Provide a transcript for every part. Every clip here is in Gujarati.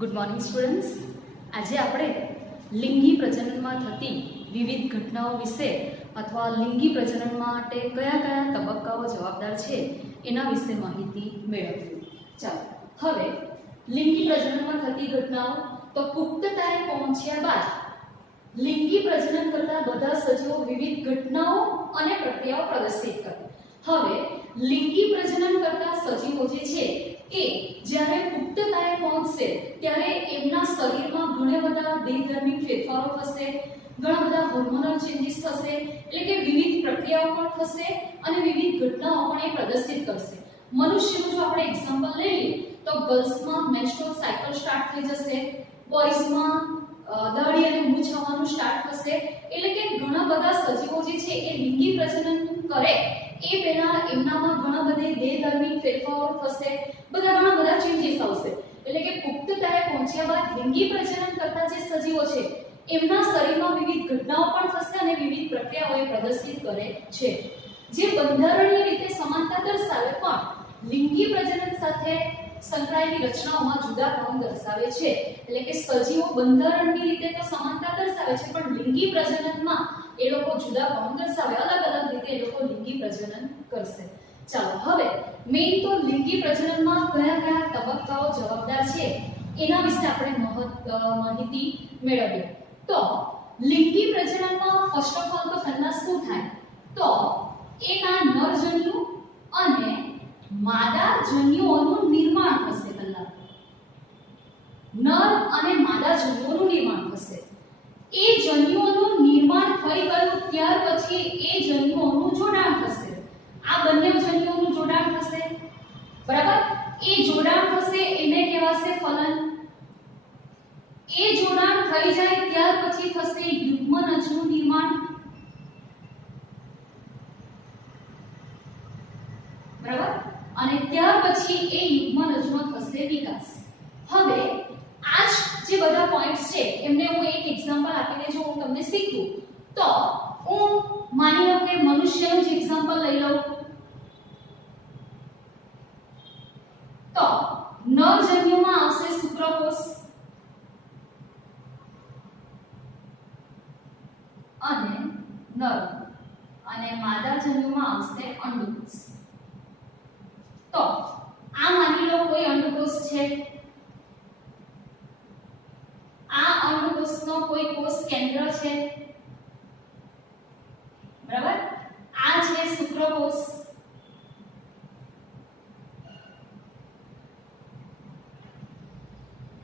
Good morning students. આજે આપણે લિંગી પ્રજનનમાં થતી વિવિધ ઘટનાઓ વિશે અથવા લિંગી પ્રજનન માટે કયા કયા તબક્કાઓ જવાબદાર છે એના વિશે માહિતી મેળવીએ. ચાલો હવે લિંગી પ્રજનનમાં થતી ઘટનાઓ તો પુખ્તતાએ પહોંચ્યા બાદ લિંગી પ્રજનન કરતા બધા સજીવો વિવિધ ઘટનાઓ અને પ્રક્રિયાઓ પ્રદર્શિત કરે. હવે લિંગી પ્રજનન કરતા સજીવો જે છે એ જ્યારે પુખ્તતાએ પહોંચશે ત્યારે એમના શરીરમાં ઘણા બધા દેહધર્મી ફેરફારો થશે, ઘણા બધા હોર્મોનલ ચેન્જીસ થશે, એટલે કે વિવિધ પ્રક્રિયાઓ પણ થશે અને વિવિધ ઘટનાઓ પણ એ પ્રદર્શિત કરશે. મનુષ્યનું જો આપણે એક્ઝામ્પલ લઈએ તો ગર્લ્સમાં મેન્સ્ટ્રુઅલ સાયકલ સ્ટાર્ટ થઈ જશે, બોયઝમાં દાઢી અને મૂછ આવવાનું સ્ટાર્ટ થશે. એટલે કે ઘણા બધા સજીવો જે છે એ લિંગી પ્રજનન કરે એ પહેલા એમનામાં ઘણા બધા દેહધર્મી ફેરફારો થશે, ઘણા બધા ચેન્જીસ આવશે. એટલે કે પુખ્તતાએ પહોંચ્યા બાદ લિંગી પ્રજનન કરતા જે સજીવો છે એમના શરીરમાં વિવિધ ઘટનાઓ પણ થશે અને વિવિધ પ્રક્રિયાઓ એ પ્રદર્શિત કરે છે, જે બંધારણીય રીતે સમાનતા દર્શાવે પણ લિંગી પ્રજનન સાથે સંકળાયેલી રચનાઓમાં જુદાપણું દર્શાવે છે. એટલે કે સજીવો બંધારણની રીતે તો સમાનતા દર્શાવે છે પણ લિંગી પ્રજનનમાં એ લોકો જુદાપણું દર્શાવે, અલગ અલગ રીતે એ લોકો લિંગી પ્રજનન કરશે. ચાલો હવે મેઇન તો લિંગી પ્રજનનમાં કયા કયા તબક્કાઓ જવાબદાર છે એના વિશે આપણે માહિતી મેળવીએ. તો લિંગી પ્રજનનમાં ફર્સ્ટ ઓફ ઓલ તો પહેલા શું થાય તો એના નરજન્યુ અને માદા જન્યુઓનું નિર્માણ થશે. પહેલા નર અને માદા જન્યુઓનું નિર્માણ થશે. એ જન્યુઓનું નિર્માણ થઈ ગયું ત્યાર પછી એ જન્યુઓનું જોડાણ થશે. આ બંને જન્યુઓનું જોડાણ થશે, બરાબર? એ જોડાણ થશે એને કહેવાશે ફલન. એ જોડાણ થઈ જાય ત્યાર પછી થશે યુગ્મનજનું નિર્માણ, બરાબર? અને ત્યાર પછી એ યુગ્મનજનો થશે વિકાસ. હવે આ જે બધા પોઈન્ટ્સ છે એમને હું એક એક્ઝામ્પલ આપીને જો હું તમને શીખવું તો હું માની લો કે મનુષ્યનું જ એક્ઝામ્પલ લઈ લઉં તો નરજન્યુમાં આવશે શુક્રકોષ અને નર અને માદા જન્યુમાં આવશે અંડકોષ. તો આ માની લો કોઈ અંડકોષ છે, આ અંડકોષનો કોઈ કોષ કેન્દ્ર છે, બરાબર? આ છે શુક્રકોષ,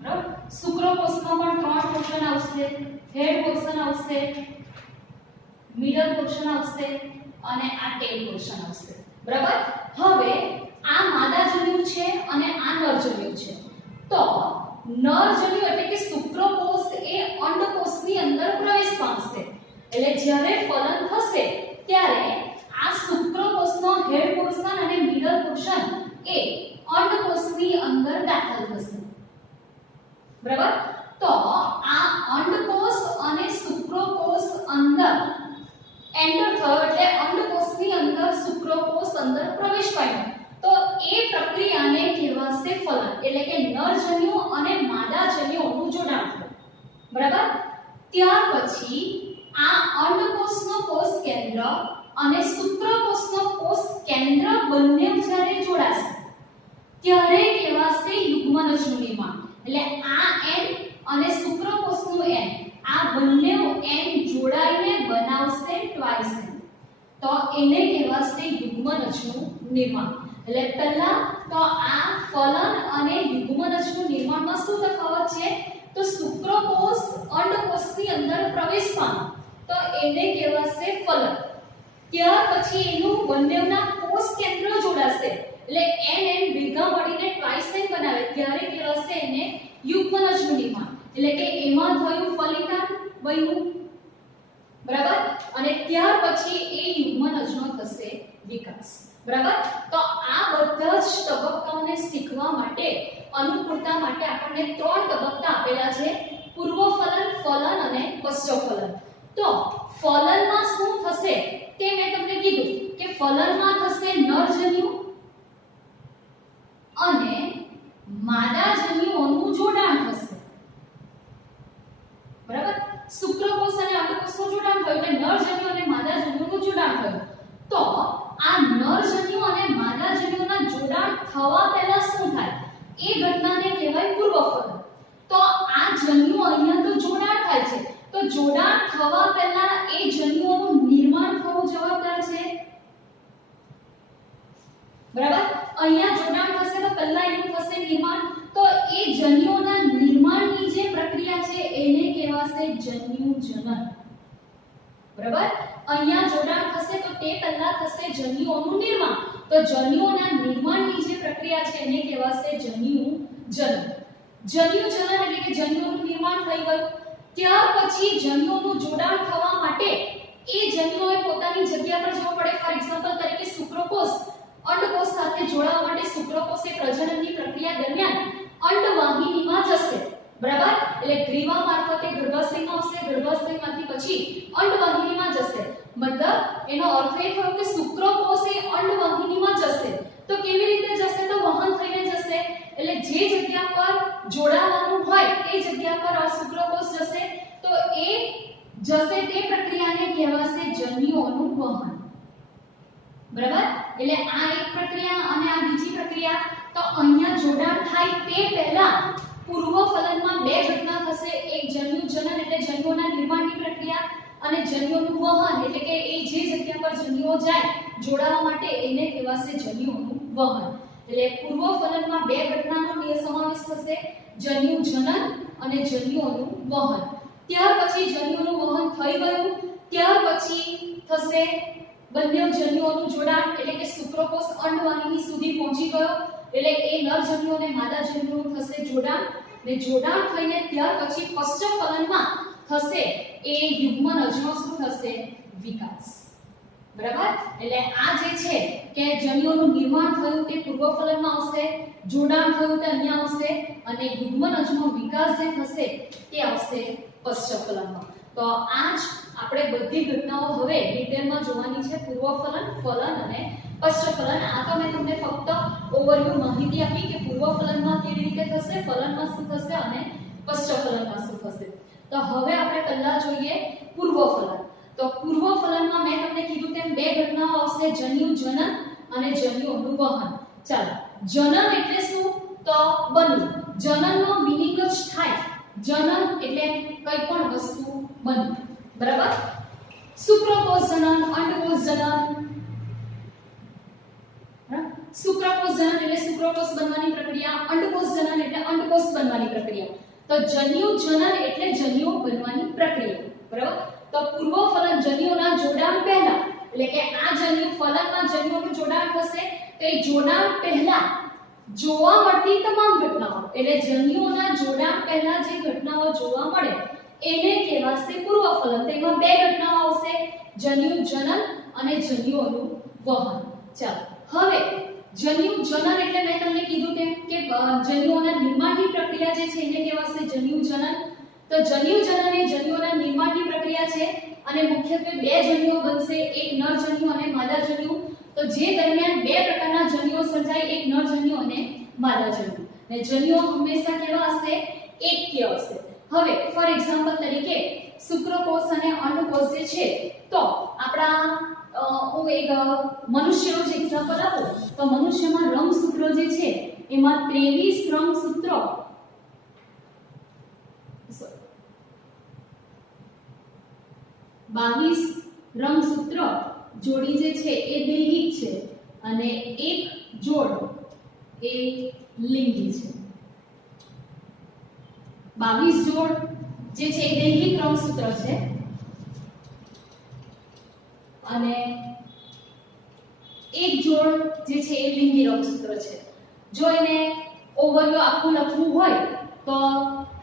બરાબર? શુક્રકોષમાં પણ ત્રણ પોર્શન આવશે, હેડ પોર્શન આવશે, મિડલ પોર્શન આવશે અને આ ટેલ પોર્શન આવશે, બરાબર? હવે આ માદા જન્યુ છે અને આ નરજન્યુ છે. તો નરજન્યુ એટલે કે શુક્રકોષ એ અંડકોષની અંદર પ્રવેશ પામશે. એટલે જ્યારે ફલન થશે ત્યારે આ શુક્રકોષનો હેડ પોર્શન અને મિડલ પોર્શન એ અંડકોષની અંદર દાખલ થશે, બરાબર? તો આ અંડકોષ અને શુક્રકોષ અંદર એન્ટર થયો એટલે અંડકોષની અંદર શુક્રકોષ અંદર પ્રવેશ પામ્યો તો એ પ્રક્રિયાને કહેવાશે ફલન. એટલે કે નરજન્યુ અને માદા જન્યુઓનું જોડાણ થયું, બરાબર? ત્યાર પછી આ અંડકોષનો કોષ કેન્દ્ર અને શુક્રકોષનો કોષ કેન્દ્ર બંને જ્યારે જોડાશે ત્યારે કહેવાશે યુગ્મનજનું નિર્માણ. એટલે આ એન અને શુક્રકોષનું એન આ બંને એન જોડાઈને બનાવશે ટ્વાઇસ એન. તો એને કહેવાશે યુગ્મનજનું નિર્માણ. એટલે પહેલા તો આ ફલન અને યુગ્મનજનું નિર્માણમાં શું તફાવત છે તો શુક્રકોષ અંડકોષની અંદર પ્રવેશ પામે તો એને કહેવાશે ફલન. ત્યાર પછી એનું બંનેના કોષ કેન્દ્ર જોડાશે એટલે એન એન ભેગા મળીને ટ્વાઇસ એન બનાવે ત્યારે કહેવાશે એને યુગ્મનજનું નિર્માણ. એટલે કે એમાં થયું ફલિતાન બન્યું, બરાબર? અને ત્યાર પછી એ યુગ્મનજનો થશે વિકાસ, બરાબર? તો આ બધા જ તબક્કાઓને શીખવા માટે અનુકૂળતા માટે આપણને ત્રણ તબક્કા આપેલા છે, પૂર્વ ફલન, ફલન અને પશ્ચ ફલન. તો ફલનમાં શું થશે તે મેં તમને કીધું કે ફલનમાં થશે નરજન્યુ અને માદા જન્યુઓનું જોડાણ થશે. થવા પહેલા શું થાય એ ઘટનાને કહેવાય પૂર્વફલન. તો આ જન્યુ અહીંયા તો જોડાણ થાય છે, તો જોડાણ થવા પહેલા એ જન્યુઓનું નિર્માણ થવું જવાબદાર છે. બરાબર, અહીંયા જોડાણ થશે તો પહેલા એનું થશે નિર્માણ. તો એ જન્યુઓના નિર્માણની જે પ્રક્રિયા છે એને કહેવાશે જન્યુજનન. બરાબર, અહીંયા જોડાણ થશે તો તે પહેલા થશે જન્યુઓનું નિર્માણ. તો જન્યુઓના નિર્માણની જે પ્રક્રિયા છે એને કહેવાશે જન્યુજનન. જન્યુજનન એટલે કે જન્યુઓનું નિર્માણ થઈ ગયું. ત્યાર પછી જન્યુઓનું જોડાણ થવા માટે એ જન્યુઓએ પોતાની જગ્યા પર જવું પડે. ફોર એક્ઝામ્પલ તરીકે શુક્રકોષ અંડકોષ સાથે જોડાવા માટે શુક્રકોષ એ પ્રજનનની પ્રક્રિયા દરમિયાન અંડવાહિનીમાં જશે. બરાબર, એટલે ગ્રીવા મારફતે ગર્ભાશયમાં આવશે, ગર્ભાશયમાંથી પછી અંડવાહિનીમાં જશે. મતલબ એનો અર્થ એ થયો કે શુક્રકોષ એ અંડવાહિનીમાં જશે. તો કેવી રીતે જશે? તો વહન થઈને જશે. એટલે જે જગ્યા પર જોડાવાનું હોય એ જગ્યા પર આ શુક્રકોષ જશે. તો એ જશે તે પ્રક્રિયાને કહેવાશે જન્યુઓનું વહન. બરાબર, એટલે આ એક પ્રક્રિયા અને આ બીજી પ્રક્રિયા. તો અહીંયા જોડાણ થાય તે પહેલા પૂર્વફલનમાં બે ઘટના થશે. એક જન્યુજનન એટલે જન્યુઓના નિર્માણની પ્રક્રિયા, અને જન્યુઓનું વહન એટલે કે એ જે જગ્યા પર જન્યુઓ જાય જોડાવા માટે એને કહેવાશે જન્યુઓનું વહન. એટલે પૂર્વફલનમાં બે ઘટનાનો સમાવેશ થશે, જન્યુજનન અને જન્યુઓનું વહન. ત્યાર પછી જન્યુઓનું વહન થઈ ગયું, ત્યાર પછી થશે બંને જન્યુઓનું જોડાણ એટલે કે શુક્રકોષ અંડવાહિની સુધી પહોંચી ગયો. એટલે એ નર જન્યુ અને માદા જન્યુનું થશે જોડાણ, ને જોડાણ થઈને ત્યાર પછી પશ્ચફલનમાં થશે એ યુગ્મનજનો શું થશે? વિકાસ. બરાબર, એટલે આ જે છે કે જન્યુઓનું નિર્માણ થયું તે પૂર્વફલનમાં આવશે, જોડાણ થયું તે અહીંયા આવશે, અને યુગ્મનજનો વિકાસ જે થશે તે આવશે પશ્ચફલનમાં. તો આ જ આપણે બધી ઘટનાઓ હવે ડિટેલમાં જોવાની છે, પૂર્વફલન, ફલન અને પશ્ચફલન. આ તો મેં તમને ફક્ત ઓવરવ્યુ માહિતી આપી કે પૂર્વફલનમાં કેવી રીતે થશે, ફલનમાં શું થશે અને પશ્ચફલનમાં શું થશે. તો હવે આપણે પહેલા જોઈએ પૂર્વફલન. તો પૂર્વફલનમાં મેં તમને કીધું તેમ બે ઘટનાઓ આવશે, જન્યુજનન અને જન્યુઓનું વહન. ચાલો, જનન એટલે શું? તો બનવું. જનનનો મીનિંગ જ થાય, જનન એટલે કઈ પણ વસ્તુ બનવું. બરાબર, શુક્રકોષ જનન, અંડકોષ જનન. શુક્રકોષ જનન એટલે શુક્રકોષ બનવાની પ્રક્રિયા, અંડકોષ જનન એટલે અંડકોષ બનવાની પ્રક્રિયા. તો જન્યુજનન એટલે જન્યુઓ બનવાની પ્રક્રિયા. બરાબર, તો પૂર્વફલન જન્યુઓના જોડાણ પહેલા એટલે કે આ જન્યુ ફલનમાં જન્યુઓનું જોડાણ થશે, તો એ જોડાણ પહેલા જોવા મળતી તમામ ઘટનાઓ એટલે જન્યુઓના જોડાણ પહેલા જે ઘટનાઓ જોવા મળે એને કહેવાશે પૂર્વફલન. તેમાં બે ઘટનાઓ આવશે, જન્યુજનન અને જન્યુઓનું વહન. ચાલો, હવે જન્યુજનન એટલે મેં તમને કીધું તેમ કે જન્યુઓના નિર્માણની પ્રક્રિયા જે છે એને કહેવાશે જન્યુજનન. તો જન્યુજનન એ જન્યુઓના નિર્માણની પ્રક્રિયા છે, અને મુખ્યત્વે બે જન્યુઓ બનશે, એક નર જન્યુ અને માદા જન્યુ. તો જે દરમિયાન બે પ્રકારના જન્યુઓ સર્જાય, એક નર જન્યુ અને માદા જન્યુ. અને જન્યુઓ હંમેશા કેવા હશે? એક્ય હશે. હવે ફોર એક્ઝામ્પલ તરીકે શુક્રકોષ અને અંડકોષ જે છે, તો આપણા હું એક મનુષ્યનું જ એક્ઝામ્પલ આપું તો મનુષ્યમાં રંગસૂત્ર જે છે એમાં 23 રંગસૂત્ર 22 રંગસૂત્ર જોડી જે છે એ દૈહિક છે, અને એક જોડ એ લિંગી છે. 22 જોડ જે છે એ દૈહિક રંગસૂત્ર છે, અને એક જોડ જે છે એ લિંગી રંગસૂત્ર છે. જો એને ઓવરવ્યુ આખું લખવું હોય તો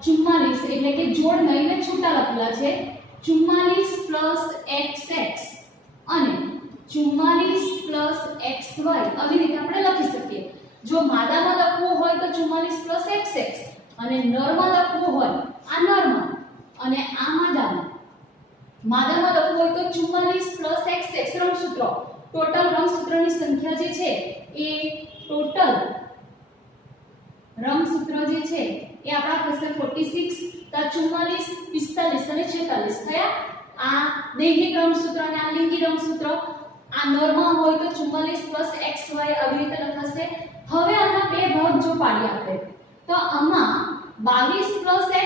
44 એટલે કે જોડ લઈને છૂટા લખેલા છે, 44 XX અને 44 XY આવી રીતે આપણે લખી શકીએ. જો માદામાં લખવું હોય તો 44 XX, અને નરમાં લખવું હોય આ નરમાં અને આ માદામાં લખવું હોય તો 44 XX રંગસૂત્રો. ટોટલ રંગસૂત્રની સંખ્યા જે છે એ ટોટલ રંગસૂત્ર જે છે એ આપણા થશે 46. તો 44 45 અને 46 થયા આ દૈહિક રંગસૂત્ર અને આ લિંગી રંગસૂત્ર. આ નરમાં હોય તો 44 XY આવી રીતે લખાશે. હવે આના બે ભાગ જો પાડીએ આપણે તો આમાં 22 x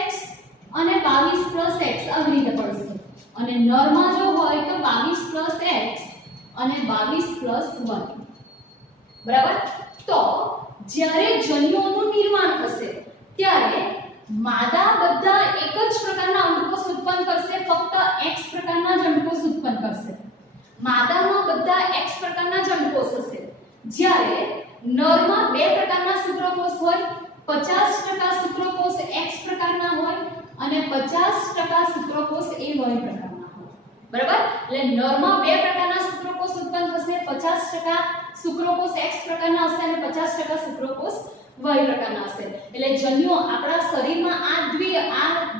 અને 22 x આવી રીતે પડશે અને નરમાં જો હોય તો 22 x અને 22 1 બરાબર। તો જ્યારે જન્યુઓનું નિર્માણ થશે ત્યારે માદા બધા એક જ પ્રકારના અંડકોષ ઉત્પન્ન કરશે, ફક્ત x પ્રકારના જ અંડકોષ ઉત્પન્ન કરશે। માદામાં બધા x પ્રકારના જ અંડકોષ હશે, જ્યારે નરમાં બે પ્રકારના શુક્રકોષ હોય, 50% શુક્રકોષ x પ્રકારના હોય અને 50% શુક્રકોષ એ y પ્રકારના હોય, બરાબર। એટલે નરમાં બે પ્રકારના શુક્રકોષ ઉત્પન્ન થશે, 50% શુક્રકોષ x પ્રકારના હશે અને 50% શુક્રકોષ y પ્રકારના હશે। એટલે જન્યુઓ આપણા શરીરમાં આ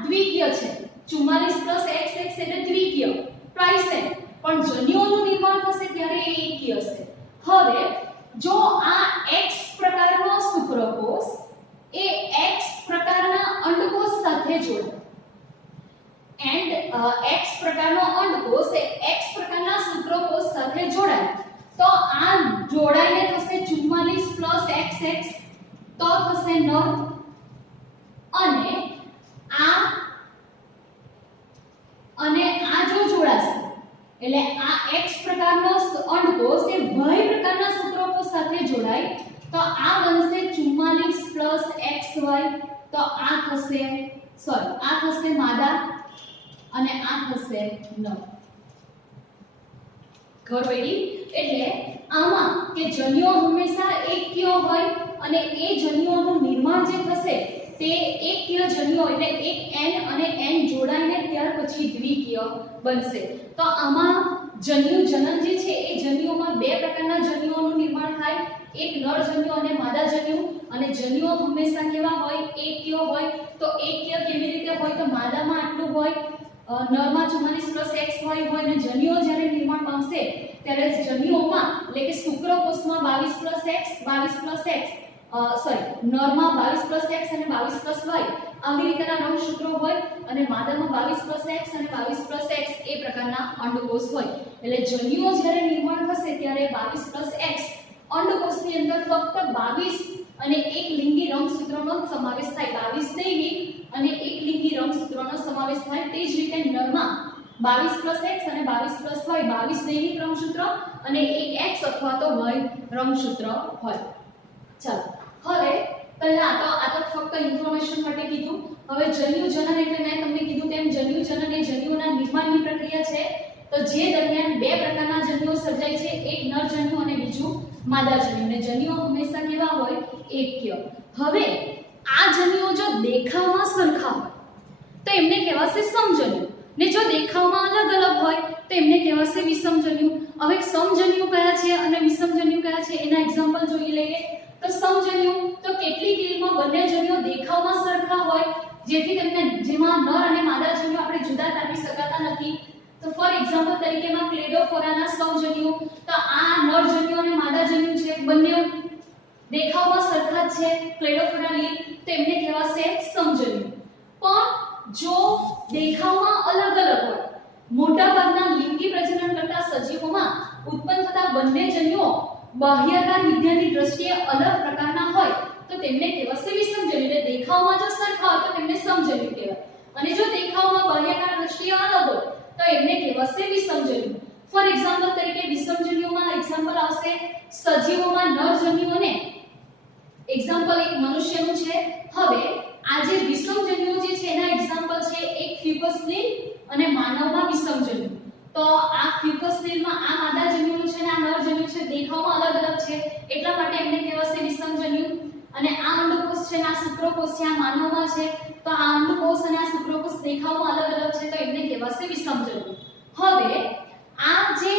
દ્વિકીય છે, 44 + x એટલે દ્વિકીય ટ્રાઇસેન, પણ જન્યુઓનું નિર્માણ થશે ત્યારે એ એકકીય હશે। હવે જો આ x પ્રકારનો શુક્રકોષ એ x પ્રકારના અંડકોષ સાથે જોડાય એન્ડ x પ્રકારનો અંડકોષ એ x પ્રકારના શુક્રકોષ સાથે જોડાય તો આ જોડાઈને થશે 44 + xx તો થશે 9 અને આ જો જોડાશે એટલે આ x પ્રકારનો અંડકોષ એ y પ્રકારના શુક્રકોષ સાથે જોડાય તો આ બનશે 44 + xy તો આ થશે માદા અને આ થશે નર। ખબર પડી? એટલે આમાં કે જન્યુઓ હંમેશા એકકીય હોય અને એ જન્યુઓનું નિર્માણ જે થશે તે એકકીય જન્યુઓ એટલે એક n અને n જોડાઈને ત્યાર પછી દ્વિકીય બનશે। તો આમાં જન્યુ જનન જે છે એ જન્યુઓમાં બે પ્રકારના જન્યુઓનું નિર્માણ થાય, એક નર જન્યુ અને માદા જન્યુ, અને જન્યુઓ હંમેશા કેવા હોય? એકકીય હોય। તો એકકીય કેવી રીતે હોય? તો માદામાં આટલું હોય, નરમાં 44 + xy હોય અને જન્યુઓ જ્યારે નિર્માણ પામશે ત્યારે જન્યુઓમાં એટલે કે શુક્રકોષમાં 22 + x 22 + x નરમાં 22 + x અને 22 + y આવી રીતના રંગસૂત્રો હોય અને માદામાં 22 + x અને 22 + x એ પ્રકારના અંડકોષ હોય। એટલે જન્યુઓ જ્યારે નિર્માણ થશે ત્યારે 22 + x અંડકોષની અંદર ફક્ત 22 અને એક લિંગી રંગસૂત્રનો સમાવેશ થાય, 22 દૈહિક અને એક લિંગી રંગસૂત્રનો સમાવેશ થાય। તે જ રીતે નરમાં 22 + x અને 22 + y 22 દૈહિક રંગસૂત્ર અને એક x અથવા તો y રંગસૂત્ર હોય। ચાલો હવે પહેલા આ તો ફક્ત ઇન્ફોર્મેશન માટે કીધું। હવે જન્યુ જનન એટલે મેં તમને કીધું તેમ જન્યુ જનન એ જન્યુઓના નિર્માણની પ્રક્રિયા છે। તો જે દરમિયાન બે પ્રકારના જન્યુઓ સર્જાય છે, એક નર જન્યુ અને બીજું માદા જન્યુ, અને જન્યુઓ હંમેશા કેવા હોય? એકકીય। હવે આ જન્યુઓ જો દેખાવમાં સરખા હોય તો એમને કહેવાશે સમજન્યુ, ને જો દેખાવમાં અલગ અલગ હોય તો એમને કહેવાશે વિષમજન્યુ। હવે સમજન્યુ કયા છે અને વિષમજન્યુ કયા છે એના એક્ઝામ્પલ જોઈ લઈએ। તો સમજન્યુ તો કેટલીક લીલમાં બંને જન્યુઓ દેખાવમાં સરખા હોય જેથી તેમને જેમાં નર અને માદા જન્યુઓ આપણે જુદા તારવી શકાતા નથી। તો ફોર એક્ઝામ્પલ તરીકેમાં ક્લેડોફોરાના સમજન્યુ, તો આ નર જન્યુ અને માદા જન્યુ છે, બંને દેખાવમાં સરખા જ છે ક્લેડોફોરા લીલ, તો એમને કહેવાશે સમજન્યુ। પણ જો દેખાવમાં અલગ અલગ હોય, મોટાભાગના લિંગી પ્રજનન કરતા સજીવોમાં ઉત્પન્ન થતા બંને જન્યુઓ બાહ્યાકાર વિદ્યાની દ્રષ્ટિએ અલગ પ્રકારના હોય તો તેમને કહેવાશે વિષમજન્યુ। એટલે દેખાવમાં જો સરખા હોય તો તેમને સમજન્યુ કહેવાય, અને જો દેખાવમાં બાહ્યાકાર દ્રષ્ટિએ અલગ હોય તો એમને કહેવાશે વિષમજન્યુ। ફોર એક્ઝામ્પલ તરીકે વિષમજન્યુમાં એક્ઝામ્પલ આવશે સજીવોમાં નર જન્યુઓને, એક્ઝામ્પલ એક મનુષ્યનું છે। હવે આ જે વિષમજન્યુઓ જે છે એના એક્ઝામ્પલ છે એક ફ્યુકસ લીલ અને માનવમાં વિષમજન્યુ। તો આ ફ્યુકસ લીલમાં આ માદા જન્યુનું છે અને આ નર જન્યુ છે, દેખાવમાં અલગ અલગ છે એટલા માટે એમને કહેવાશે વિષમજન્યુ। અને આ અંડકોષ છે અને આ શુક્રકોષ છે, આ માનવમાં છે, તો આ અંડકોષ અને આ શુક્રકોષ દેખાવમાં અલગ અલગ છે તો એમને કહેવાશે વિષમજન્યુ। હવે આ જે